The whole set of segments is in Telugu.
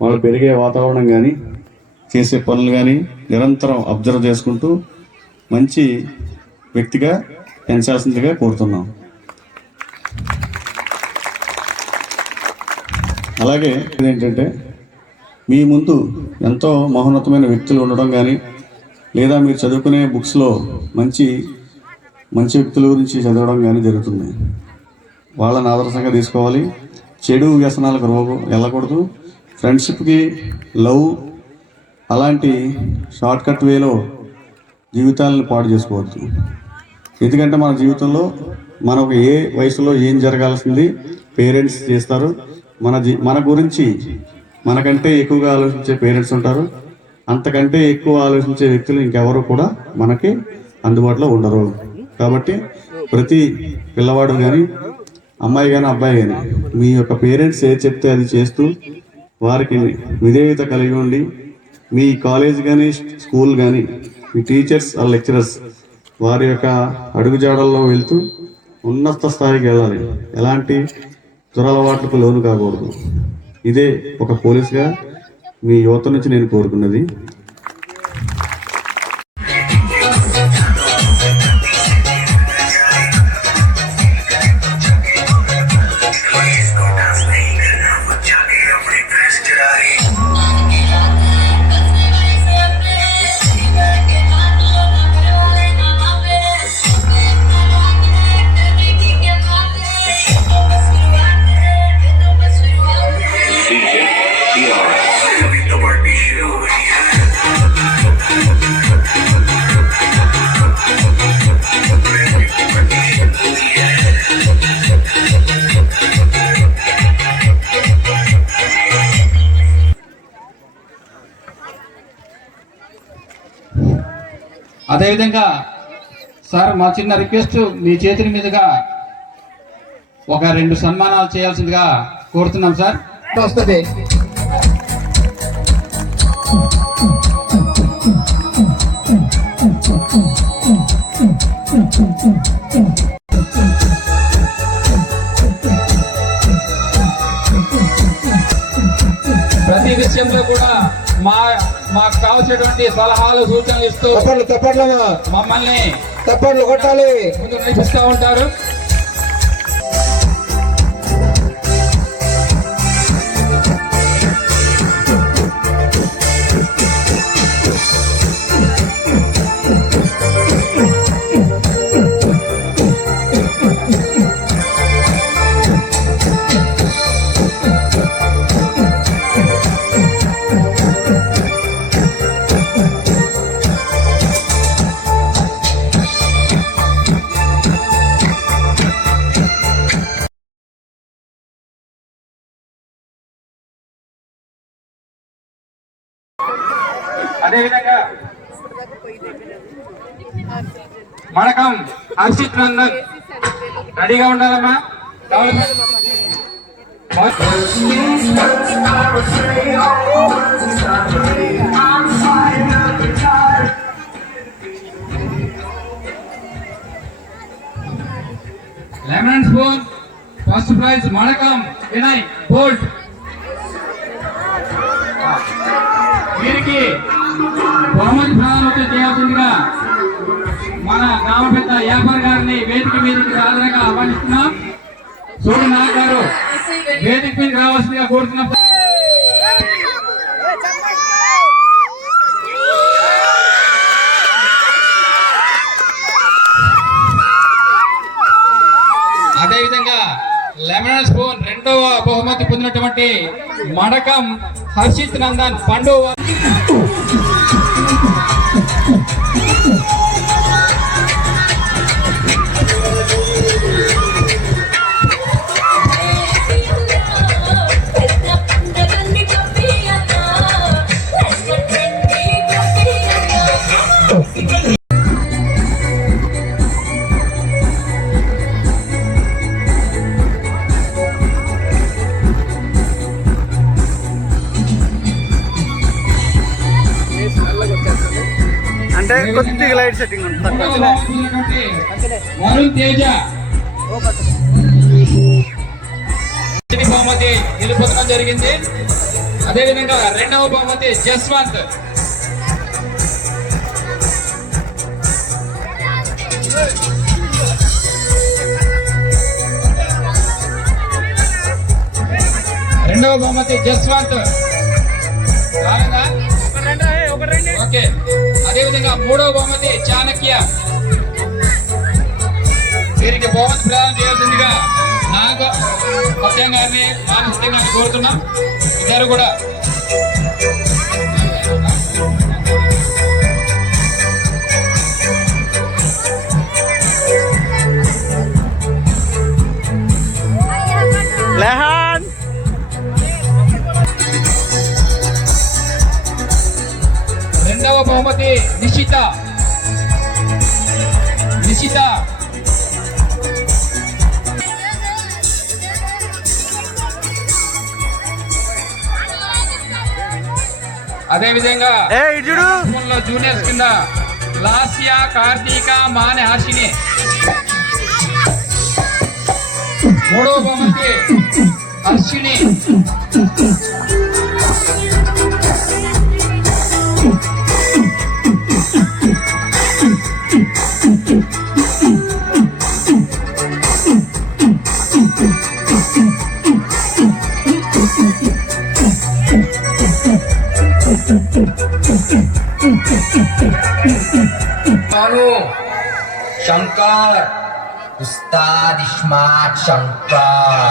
వాళ్ళు పెరిగే వాతావరణం కానీ చేసే పనులు కానీ నిరంతరం అబ్జర్వ్ చేసుకుంటూ మంచి వ్యక్తిగా పెంచాల్సిందిగా కోరుతున్నాం. అలాగే ఏంటంటే మీ ముందు ఎంతో మహోన్నతమైన వ్యక్తులు ఉండడం కానీ లేదా మీరు చదువుకునే బుక్స్లో మంచి మంచి వ్యక్తుల గురించి చదవడం కానీ జరుగుతుంది. వాళ్ళని ఆదర్శంగా తీసుకోవాలి. చెడు వ్యసనాలకు వెళ్ళకూడదు. ఫ్రెండ్షిప్కి లవ్ అలాంటి షార్ట్ కట్ వేలో జీవితాలను పాడు చేసుకోవద్దు. ఎందుకంటే మన జీవితంలో మనకు ఏ వయసులో ఏం జరగాల్సింది పేరెంట్స్ చేస్తారు. మన గురించి మనకంటే ఎక్కువగా ఆలోచించే పేరెంట్స్ ఉంటారు. అంతకంటే ఎక్కువ ఆలోచించే వ్యక్తులు ఇంకెవరు కూడా మనకి అందుబాటులో ఉండరు. కాబట్టి ప్రతి పిల్లవాడు కానీ అమ్మాయి కానీ అబ్బాయి కానీ మీ యొక్క పేరెంట్స్ ఏది చెప్తే అది చేస్తూ వారికి విధేయత కలిగి ఉండి మీ కాలేజ్ కానీ స్కూల్ కానీ మీ టీచర్స్ ఆ లెక్చరర్స్ వారి యొక్క అడుగుజాడల్లో వెళ్తూ ఉన్నత స్థాయికి వెళ్ళాలి. ఎలాంటి దురలవాట్లకు లోను కాకూడదు. ఇదే ఒక పోలీస్గా మీ యువత నుంచి నేను కోరుకున్నది. అదేవిధంగా సార్ మా చిన్న రిక్వెస్ట్, మీ చేతుల మీదుగా ఒక 2 సన్మానాలు చేయాల్సిందిగా కోరుతున్నాం సార్. వస్తుంది. ప్రతి విషయంలో కూడా మాకు కావాల్సినటువంటి సలహాలు సూచనలు ఇస్తూ మమ్మల్ని తప్పట్లు కొట్టాలి ముందు నడిపిస్తూ ఉంటారు. అదేవిధంగా మడకం హర్షిత్ నందన్ రెడీగా ఉండాలమ్మా. Lemon spoon first prize Madakam Vinay Bolt. వీరికి బహుమతి ప్రదానం చేయాల్సిందిగా మన గ్రామ పెద్ద యాపర్ గారిని వేదిక మీదకి సాధారణంగా ఆహ్వానిస్తున్నాం. సూర్యనాథ్ గారు వేదిక మీదకి రావాల్సిందిగా కోరుతున్నాం. అదేవిధంగా లెమన్ స్పూన్ 2వ బహుమతి పొందినటువంటి మడకం హర్షిత్ నందన్ పండు. అంటే కొద్దిగా లైట్ సెట్టింగ్ ఉంటుంది. వరుణ్ తేజ బహుమతి నిలుపుకోవడం జరిగింది. అదేవిధంగా రెండవ బహుమతి జస్వంత్. రెండవ బహుమతి జస్వంత్. ఓకే. అదేవిధంగా మూడవ బహుమతి చాణక్య. వీరికి బహుమతి ప్రదానం చేయాల్సిందిగా నాకు సత్యం గారిని మానసికంగా కోరుతున్నాం. ఇద్దరు కూడా లెహాన్ రెండవ బహుమతి నిషిత. అదేవిధంగా జూనియర్స్ కింద లాస్య, కార్తీక, మానే హాషిని. మూడవ బహుమతి హర్షిని. शंकर उस्ताद इस्मात शंकर।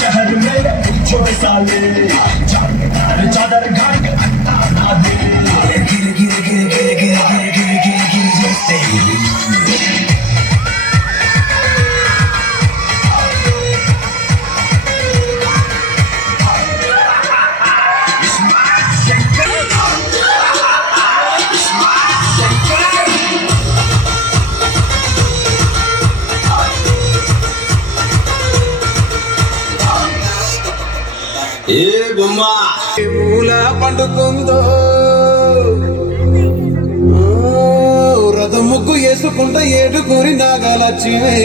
शहर में छोटे साले चादर घाट के अंता ना दे गिर गिर गिर गिर गिर गिर गिर गिर गिर जैसे ఏ బొమ్మ మూల పండుకుందో రథం ముగ్గు వేసుకుంటా ఏడుకోరి నాగలక్ష్మి.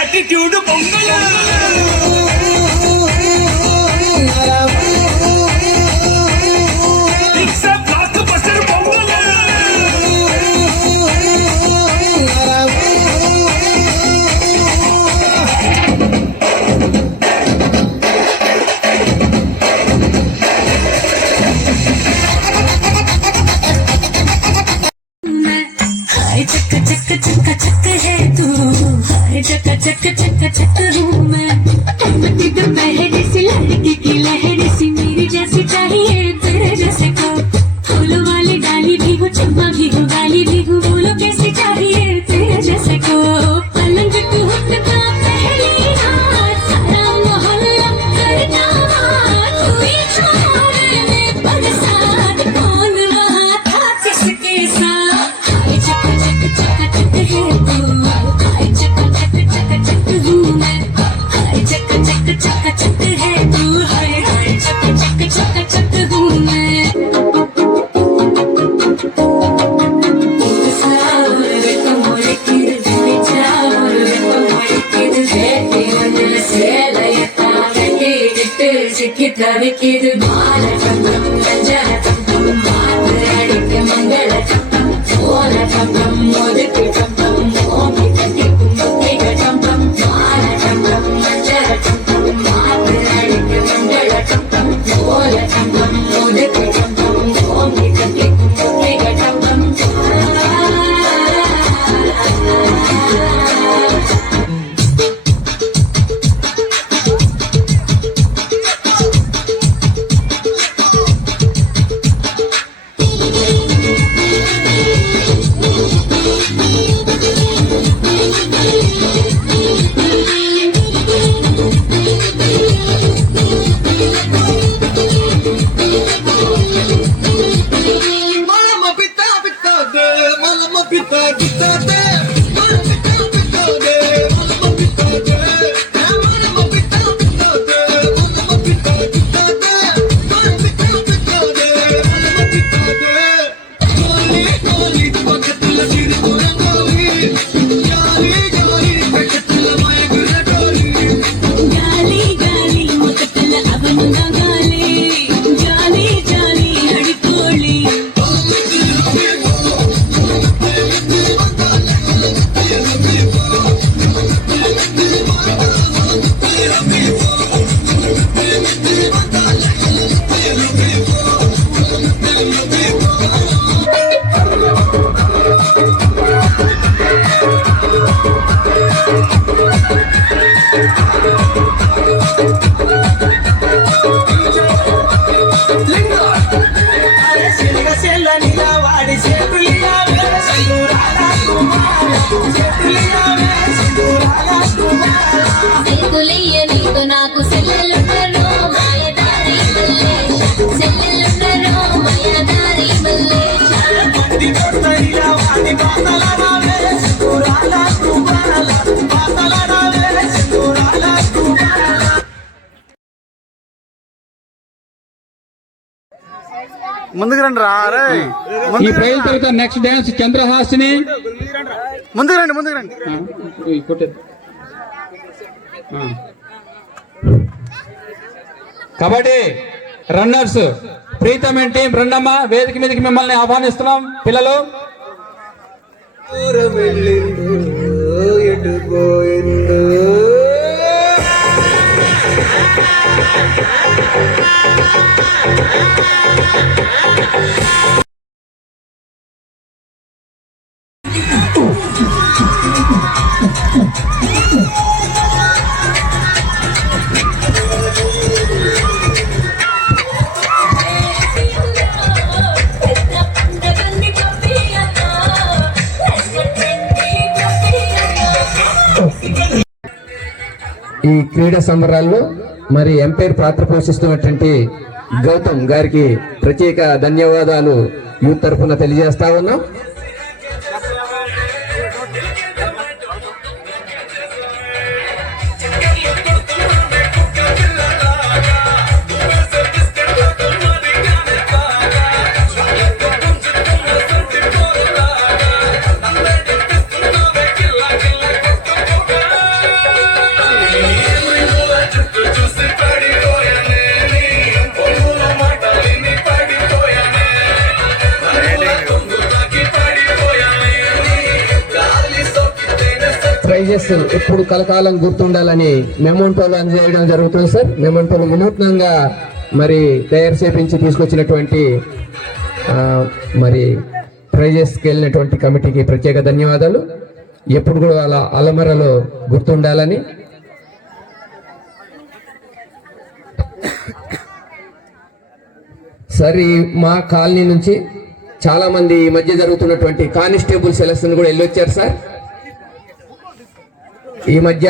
attitude పొంగలు चक चक चक चक हूँ मैं दोपहर सी लड़की की लहर सी मेरी जैसी चाहिए तेरे जैसे को फूलों वाली डाली भी हूँ चम्मा भी हूँ गाली भी हूँ बोलो कैसी चाहिए तेरे जैसे को पलंग टूटता पहली रात सारा मोहल्ला करता बात हुई छोड़ में बरसात कौन वहाँ था किसके साथ हाय चक चक चक चक है तू हाय चक चक चक चक हूँ मैं हाय चक चक चक चक है तू हाय हाय चक चक चक चक हूँ मैं Kita bikin malam, jangan tempat mati, adik mangga. సేతులయ్య నీకు నాకు సెల్లెలుండరు మాయదారి మల్లేశ సెల్లెలుండరు మాయదారి మల్లేశ ముందుకు రండి రా రే ఈ ప్రైజ్ తర్వాత నెక్స్ట్ డాన్స్ చంద్రహాసిని. ముందుకు రండి ముందుకు రండి. Kabaddi runners Preetham and team రెండమ్మ వేదిక మీదకి మిమ్మల్ని ఆహ్వానిస్తున్నాం. పిల్లలు ఎటు పోయిందో ఈ క్రీడా సంబరాల్లో మరి ఎంపైర్ పాత్ర పోషిస్తున్నటువంటి గౌతమ్ గారికి ప్రత్యేక ధన్యవాదాలు యూత్ తరఫున తెలియజేస్తా ఉన్నాం. ప్రైజెస్ ఎప్పుడు కలకాలం గుర్తుండాలని మెమోంటోలు అందజేయడం జరుగుతుంది సార్. మెమోంటోలు వినూత్నంగా మరి తయారు చేపించి తీసుకొచ్చినటువంటి మరి ప్రైజెస్కి వెళ్ళినటువంటి కమిటీకి ప్రత్యేక ధన్యవాదాలు. ఎప్పుడు కూడా వాళ్ళ అలమరలో గుర్తుండాలని. సార్ ఈ మా కాలనీ నుంచి చాలా మంది ఈ మధ్య జరుగుతున్నటువంటి కానిస్టేబుల్ సెలక్షన్ కూడా వెళ్ళొచ్చారు సార్. ఈ మధ్య